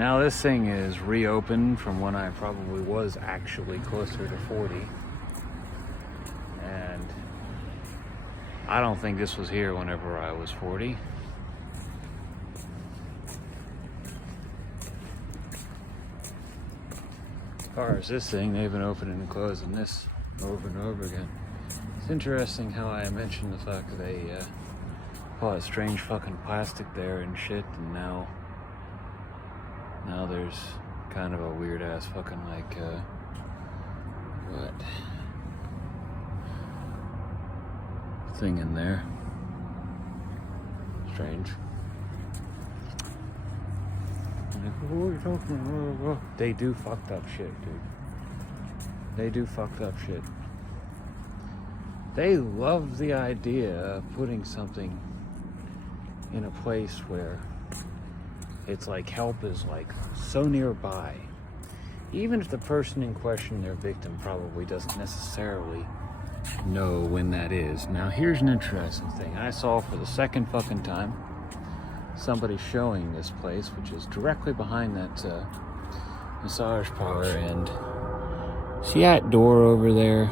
Now this thing is reopened from when I probably was actually closer to 40. And I don't think this was here whenever I was 40. As far as this thing, they've been opening and closing this over and over again. It's interesting how I mentioned the fact that they all that strange fucking plastic there and shit, and now there's kind of a weird ass fucking like what thing in there. Strange. Like, what are you talking about? They do fucked up shit, dude. They do fucked up shit. They love the idea of putting something in a place where it's like help is like so nearby. Even if the person in question, their victim, probably doesn't necessarily know when that is. Now here's an interesting thing. I saw for the second fucking time somebody showing this place, which is directly behind that massage parlor, and see that door over there,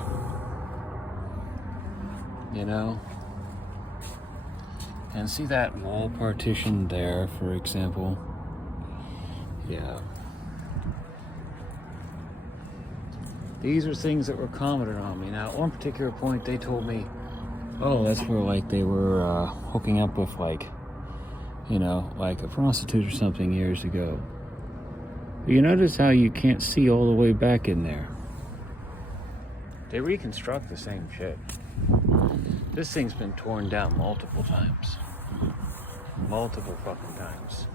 you know, and see that wall partition there, for example. Yeah, these are things that were commented on me. Now at one particular point they told me, oh, that's where like they were hooking up with like, you know, like a prostitute or something years ago. But you notice how you can't see all the way back in there. They reconstruct the same shit. This thing's been torn down multiple times. Multiple fucking times.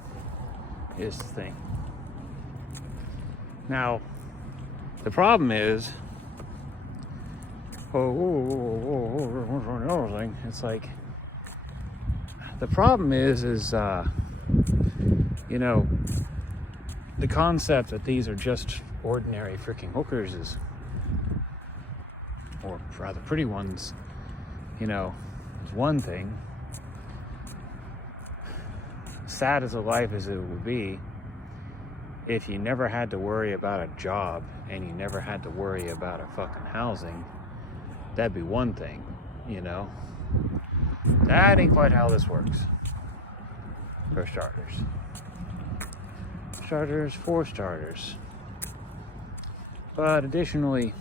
Is the thing. Now, the problem is, it's like, the problem is you know, the concept that these are just ordinary freaking hookers is, or rather pretty ones, you know, is one thing. Sad as a life as it would be, if you never had to worry about a job and you never had to worry about a fucking housing, that'd be one thing, you know. That ain't quite how this works. For starters. For starters. But additionally,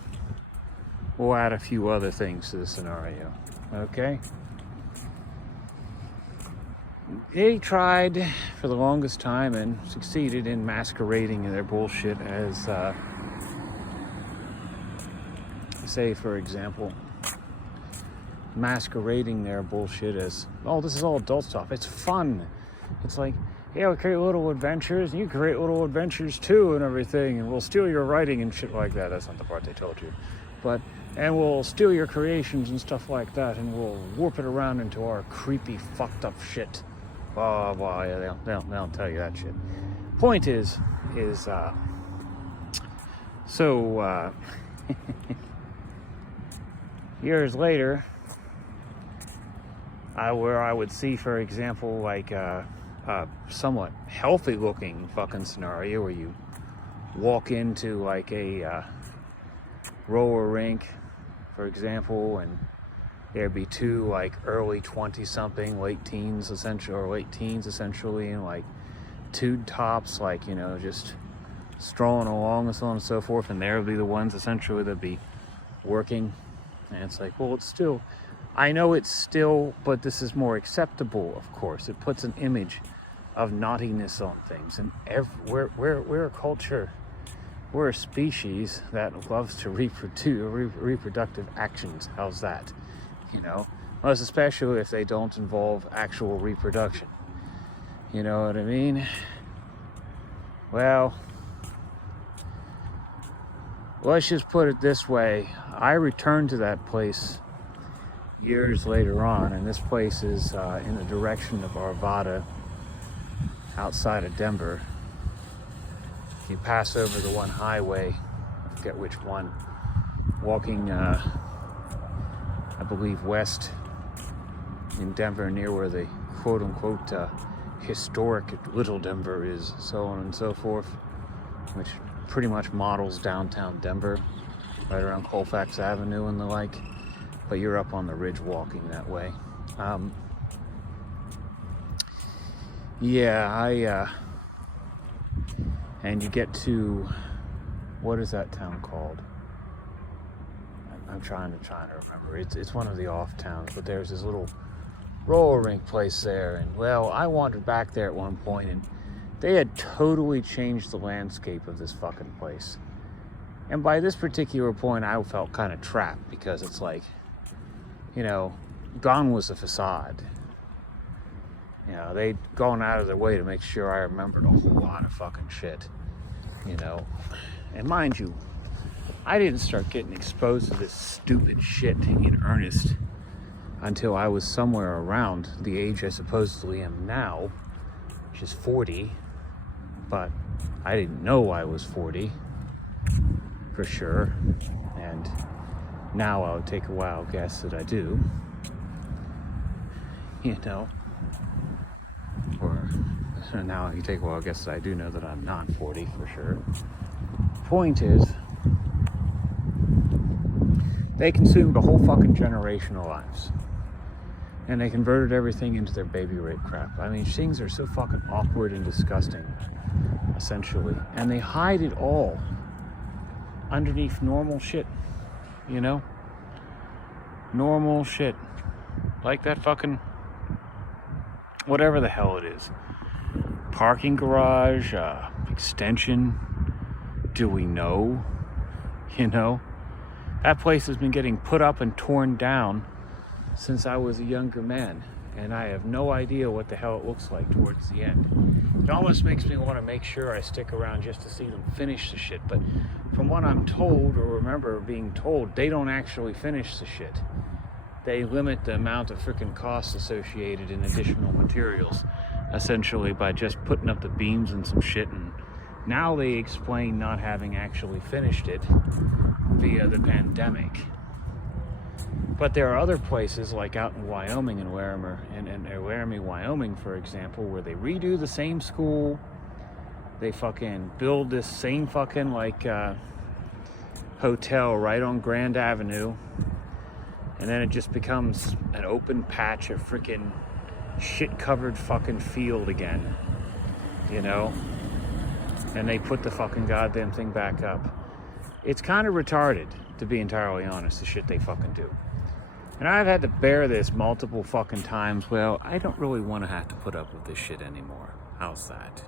we'll add a few other things to the scenario. Okay? They tried for the longest time and succeeded in masquerading their bullshit as, say, for example, masquerading their bullshit as, oh, this is all adult stuff. It's fun. It's like, yeah, we create little adventures, and you create little adventures too and everything, and we'll steal your writing and shit like that. That's not the part they told you. And we'll steal your creations and stuff like that, and we'll warp it around into our creepy, fucked up shit. Blah, blah, yeah, they don't tell you that shit. Point is, years later, where I would see, for example, like a somewhat healthy looking fucking scenario where you walk into like a roller rink, for example, and there'd be two like early 20-something, late teens essentially, and like two tops, like, you know, just strolling along and so on and so forth, and there would be the ones essentially that'd be working. And it's like, well, it's still, I know it's still, but this is more acceptable, of course. It puts an image of naughtiness on things. And we're a culture, we're a species that loves to reproductive actions. How's that? You know, most especially if they don't involve actual reproduction. You know what I mean? Well, let's just put it this way. I returned to that place years later on, and this place is in the direction of Arvada, outside of Denver. If you pass over the one highway, I forget which one, walking, I believe, west in Denver, near where the quote-unquote historic Little Denver is, so on and so forth, which pretty much models downtown Denver, right around Colfax Avenue and the like, but you're up on the ridge walking that way. And you get to, what is that town called? I'm trying to remember. It's one of the off towns, but there's this little roller rink place there, and well, I wandered back there at one point, and they had totally changed the landscape of this fucking place. And by this particular point, I felt kind of trapped, because it's like, you know, gone was the facade. You know, they'd gone out of their way to make sure I remembered a whole lot of fucking shit, you know. And mind you, I didn't start getting exposed to this stupid shit in earnest until I was somewhere around the age I supposedly am now, which is 40, but I didn't know I was 40, for sure, and now I would take a wild guess that I do, you know. Or now you take a wild guess that I do know that I'm not 40 for sure. Point is, they consumed a whole fucking generation of lives. And they converted everything into their baby rape crap. I mean, things are so fucking awkward and disgusting, essentially. And they hide it all underneath normal shit, you know? Normal shit. Like that fucking, whatever the hell it is. Parking garage, extension. Do we know? You know? That place has been getting put up and torn down since I was a younger man, and I have no idea what the hell it looks like towards the end. It almost makes me want to make sure I stick around just to see them finish the shit, but from what I'm told, or remember being told, they don't actually finish the shit. They limit the amount of freaking costs associated in additional materials, essentially by just putting up the beams and some shit, and now they explain not having actually finished it via the pandemic. But there are other places, like out in Wyoming and Laramie, Wyoming, for example, where they redo the same school. They fucking build this same fucking hotel right on Grand Avenue, and then it just becomes an open patch of freaking shit-covered fucking field again, you know? And they put the fucking goddamn thing back up. It's kind of retarded, to be entirely honest, the shit they fucking do. And I've had to bear this multiple fucking times. Well, I don't really want to have to put up with this shit anymore. How's that?